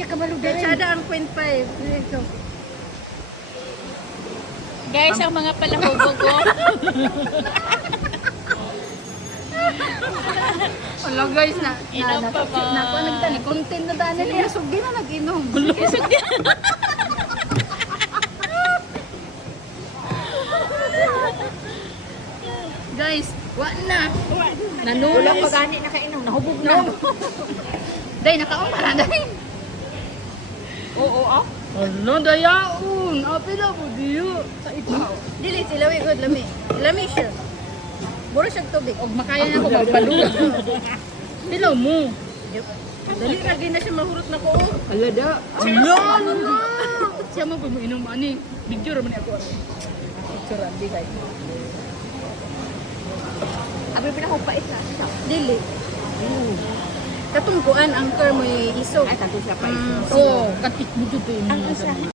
siya kabalugan. Gachada ang 0.5. Ito. Guys, ang mga palahubog ko. Wala guys na. Inom pa ba? Naku, content na daan nila. Sugi na nag-inom. Guys, wa na. Wala Nanulis. pa gani nakainom. Nahubog na. Day, nakaumara na rin. Oo, ah. Ano, dayaon. Apila po diyo. Sa ito. Dili sila we good lami. Lami siya. Buro siya tubig. Og makaya na ako magpalugat. Pilaw mo. Dali lagi na siya mahurot na ko. Ala da. Ano na? Siya mo po mo inom ani. Video raman ako. Picture ang bigay. Abi pinakupait na. Dili. Katungkuan ang term mo isog. Ay, kanto siya pa Oo, katik mo dito yung Ang mga isa. sabi.